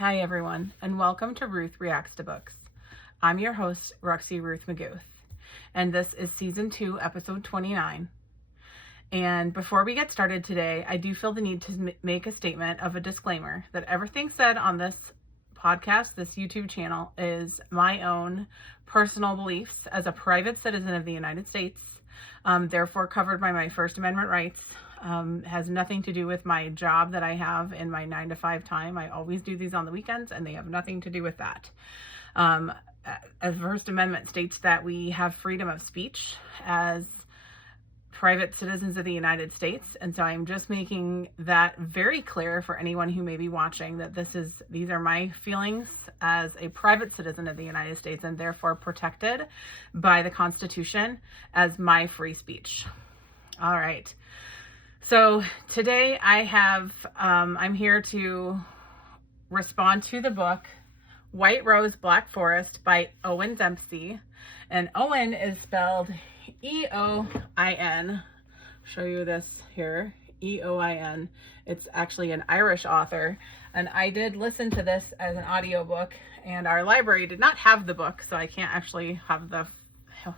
Hi everyone, and welcome to Ruth Reacts to Books. I'm your host, Ruxie Ruth McGouth, and this is Season 2, Episode 29. And before we get started today, I do feel the need to make a statement of a disclaimer that everything said on this podcast, this YouTube channel, is my own personal beliefs as a private citizen of the United States, therefore covered by my First Amendment rights. Has nothing to do with my job that I have in my 9-to-5 time. I always do these on the weekends, and they have nothing to do with that. As First Amendment states that we have freedom of speech as private citizens of the United States, and so I'm just making that very clear for anyone who may be watching that these are my feelings as a private citizen of the United States, and therefore protected by the Constitution as my free speech. All right. So today I'm here to respond to the book White Rose, Black Forest by Eoin Dempsey. And Owen is spelled E-O-I-N. Show you this here, E-O-I-N. It's actually an Irish author. And I did listen to this as an audiobook, and our library did not have the book, so I can't actually have the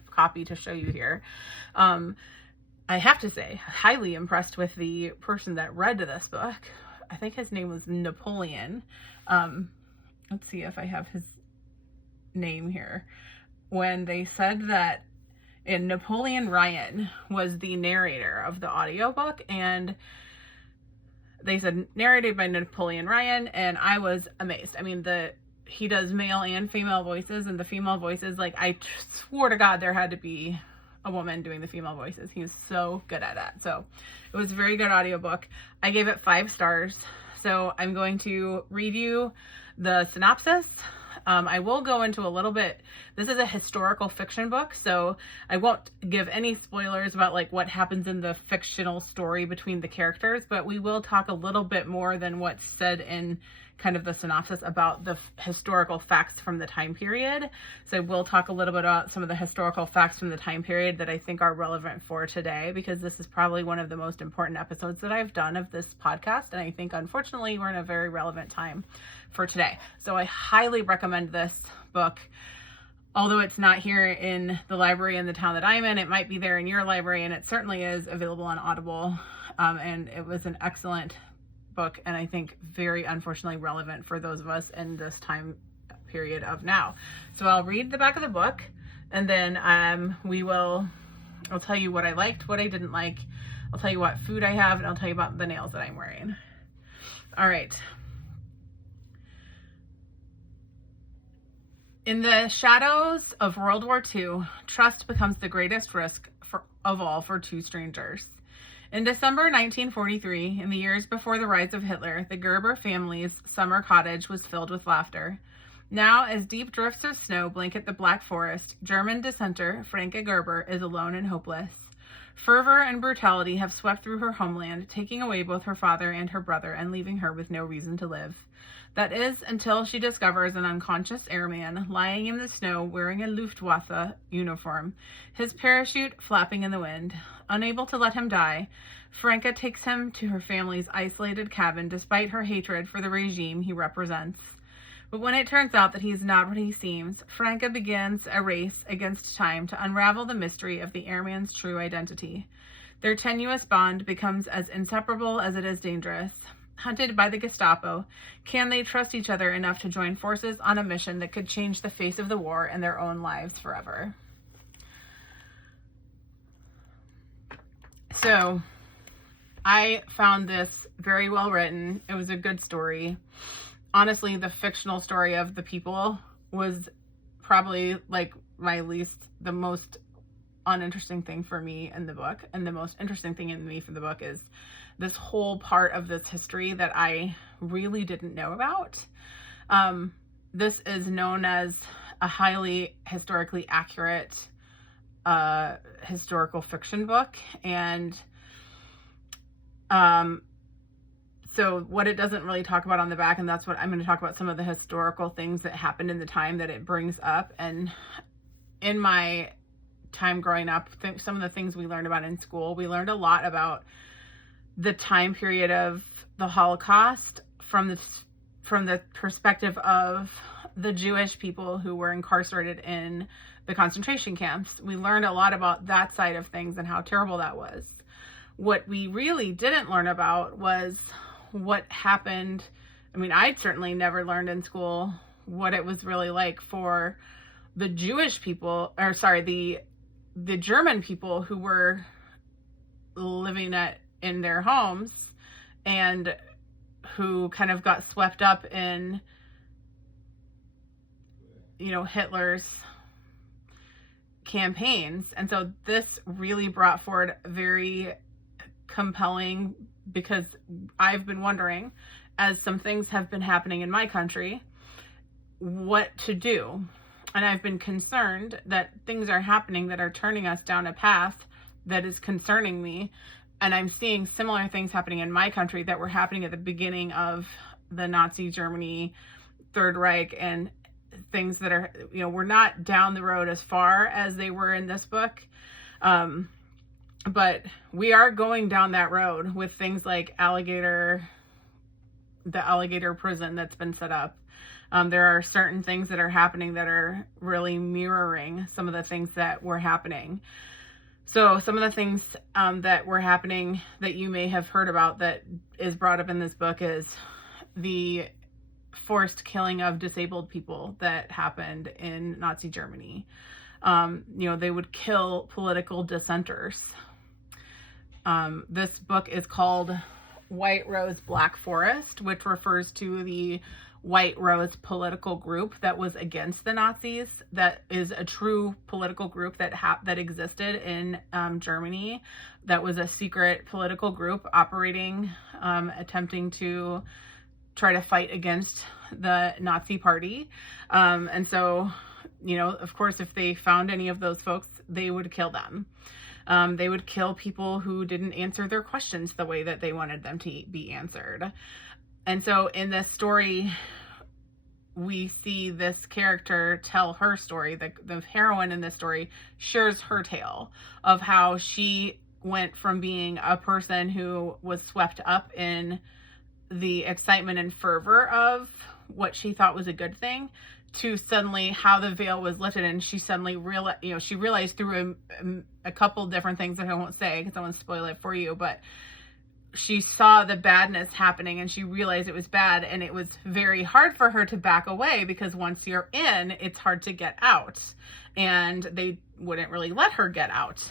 copy to show you here. I have to say, highly impressed with the person that read this book. I think his name was Napoleon. Let's see if I have his name here. When they said that Napoleon Ryan was the narrator of the audiobook, and they said narrated by Napoleon Ryan, and I was amazed. I mean, he does male and female voices, and the female voices, like, I swore to God there had to be a woman doing the female voices. He was so good at that. So it was a very good audiobook. I gave it 5 stars. So I'm going to read you the synopsis. I will go into a little bit. This is a historical fiction book, so I won't give any spoilers about like what happens in the fictional story between the characters, but we will talk a little bit more than what's said in kind of the synopsis about the historical facts from the time period. So we'll talk a little bit about some of the historical facts from the time period that I think are relevant for today, because this is probably one of the most important episodes that I've done of this podcast. And I think, unfortunately, we're in a very relevant time for today. So I highly recommend this book. Although it's not here in the library in the town that I'm in, it might be there in your library, and it certainly is available on Audible. And it was an excellent book, and I think very unfortunately relevant for those of us in this time period of now. So I'll read the back of the book, and then I'll tell you what I liked, what I didn't like. I'll tell you what food I have, and I'll tell you about the nails that I'm wearing. All right. In the shadows of World War II, trust becomes the greatest risk of all for 2 strangers. In December 1943, in the years before the rise of Hitler, the Gerber family's summer cottage was filled with laughter. Now, as deep drifts of snow blanket the Black Forest, German dissenter Franke Gerber is alone and hopeless. Fervor and brutality have swept through her homeland, taking away both her father and her brother and leaving her with no reason to live. That is, until she discovers an unconscious airman lying in the snow wearing a Luftwaffe uniform, his parachute flapping in the wind. Unable to let him die, Franke takes him to her family's isolated cabin despite her hatred for the regime he represents. But when it turns out that he's not what he seems, Franke begins a race against time to unravel the mystery of the airman's true identity. Their tenuous bond becomes as inseparable as it is dangerous. Hunted by the Gestapo, can they trust each other enough to join forces on a mission that could change the face of the war and their own lives forever? So, I found this very well written. It was a good story. Honestly, the fictional story of the people was probably like the most uninteresting thing for me in the book. And the most interesting thing in me for the book is this whole part of this history that I really didn't know about. This is known as a highly historically accurate historical fiction book, and so what it doesn't really talk about on the back, and that's what I'm going to talk about, some of the historical things that happened in the time that it brings up. And in my time growing up, some of the things we learned about in school, we learned a lot about the time period of the Holocaust from the from the perspective of the Jewish people who were incarcerated in the concentration camps. We learned a lot about that side of things and how terrible that was. What we really didn't learn about was what happened. I mean, I certainly never learned in school what it was really like for the Jewish people, or sorry, the German people who were living in their homes and who kind of got swept up in, Hitler's campaigns. And so this really brought forward very compelling, because I've been wondering, as some things have been happening in my country, what to do. And I've been concerned that things are happening that are turning us down a path that is concerning me. And I'm seeing similar things happening in my country that were happening at the beginning of the Nazi Germany, Third Reich, and things that are, we're not down the road as far as they were in this book. But we are going down that road with things like the alligator prison that's been set up. There are certain things that are happening that are really mirroring some of the things that were happening. So some of the things that were happening that you may have heard about that is brought up in this book is the forced killing of disabled people that happened in Nazi Germany. They would kill political dissenters. This book is called White Rose, Black Forest, which refers to the White Rose political group that was against the Nazis. That is a true political group that existed in Germany. That was a secret political group operating, attempting to try to fight against the Nazi party. And so, of course, if they found any of those folks, they would kill them. They would kill people who didn't answer their questions the way that they wanted them to be answered. And so in this story, we see this character tell her story. The heroine in this story shares her tale of how she went from being a person who was swept up in the excitement and fervor of what she thought was a good thing, to suddenly how the veil was lifted, and she suddenly realized through a couple different things that I won't say because I won't spoil it for you, but she saw the badness happening and she realized it was bad, and it was very hard for her to back away because once you're in, it's hard to get out, and they wouldn't really let her get out.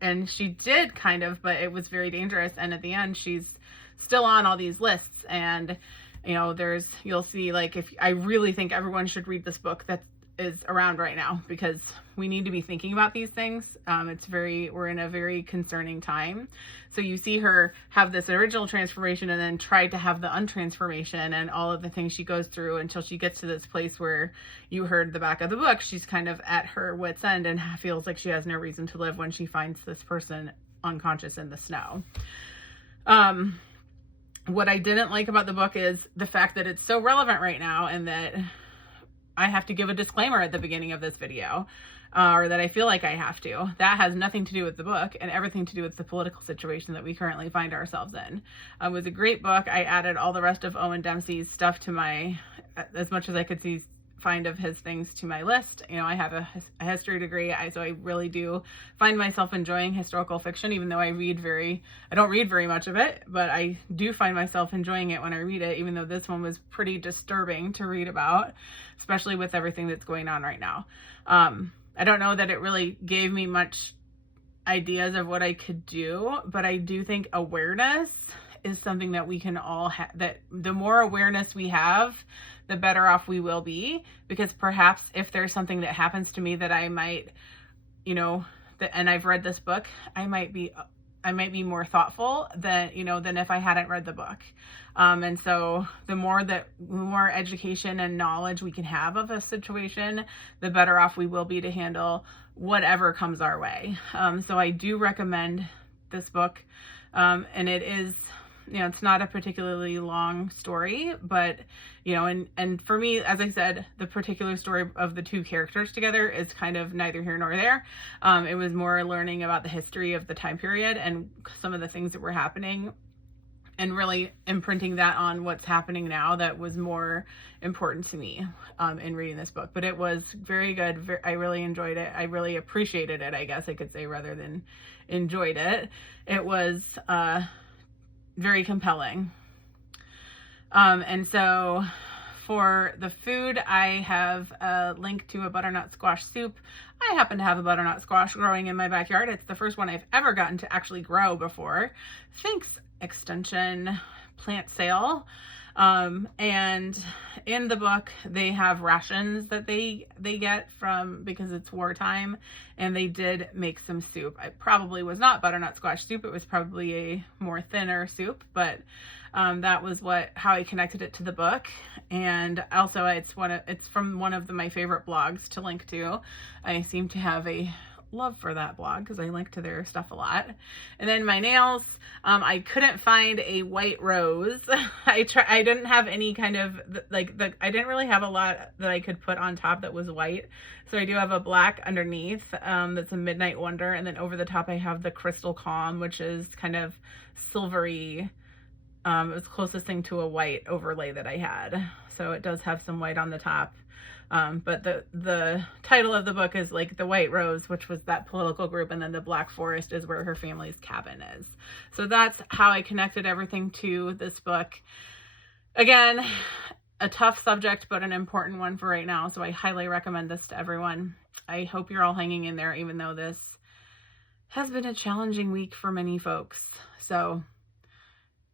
And she did kind of, but it was very dangerous. And at the end, she's still on all these lists, and you'll see, like, if I really think everyone should read this book that is around right now, because we need to be thinking about these things. We're in a very concerning time. So you see her have this original transformation and then try to have the untransformation and all of the things she goes through until she gets to this place where you heard the back of the book. She's kind of at her wit's end and feels like she has no reason to live when she finds this person unconscious in the snow. What I didn't like about the book is the fact that it's so relevant right now, and that I have to give a disclaimer at the beginning of this video, or that I feel like I have to. That has nothing to do with the book and everything to do with the political situation that we currently find ourselves in. It was a great book. I added all the rest of Eoin Dempsey's stuff to as much as I could find of his things to my list. I have a history degree, so I really do find myself enjoying historical fiction, even though I don't read very much of it, but I do find myself enjoying it when I read it, even though this one was pretty disturbing to read about, especially with everything that's going on right now. I don't know that it really gave me much ideas of what I could do, but I do think awareness is something that we can all have. That the more awareness we have, the better off we will be, because perhaps if there's something that happens to me that I might, and I've read this book, I might be more thoughtful than if I hadn't read the book. And so the more education and knowledge we can have of a situation, the better off we will be to handle whatever comes our way. So I do recommend this book. And it is, it's not a particularly long story, but, and for me, as I said, the particular story of the two characters together is kind of neither here nor there. It was more learning about the history of the time period and some of the things that were happening and really imprinting that on what's happening now that was more important to me in reading this book. But it was very good. I really enjoyed it. I really appreciated it, I guess I could say, rather than enjoyed it. It was very compelling. And so for the food, I have a link to a butternut squash soup. I happen to have a butternut squash growing in my backyard. It's the first one I've ever gotten to actually grow before. Thanks, Extension Plant Sale. And in the book, they have rations that they get from, because it's wartime, and they did make some soup. It probably was not butternut squash soup. It was probably a more thinner soup, but that was how I connected it to the book. And also it's from one of my favorite blogs to link to. I seem to have a love for that blog because I link to their stuff a lot. And then my nails, I couldn't find a white rose. I didn't have any kind of I didn't really have a lot that I could put on top that was white. So I do have a black underneath that's a Midnight Wonder, and then over the top I have the Crystal Calm, which is kind of silvery. It was the closest thing to a white overlay that I had. So it does have some white on the top. But the title of the book is like The White Rose, which was that political group, and then the Black Forest is where her family's cabin is. So that's how I connected everything to this book. Again, a tough subject, but an important one for right now. So I highly recommend this to everyone. I hope you're all hanging in there, even though this has been a challenging week for many folks. So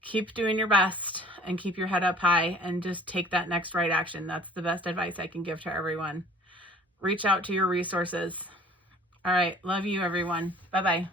keep doing your best and keep your head up high and just take that next right action. That's the best advice I can give to everyone. Reach out to your resources. All right. Love you, everyone. Bye-bye.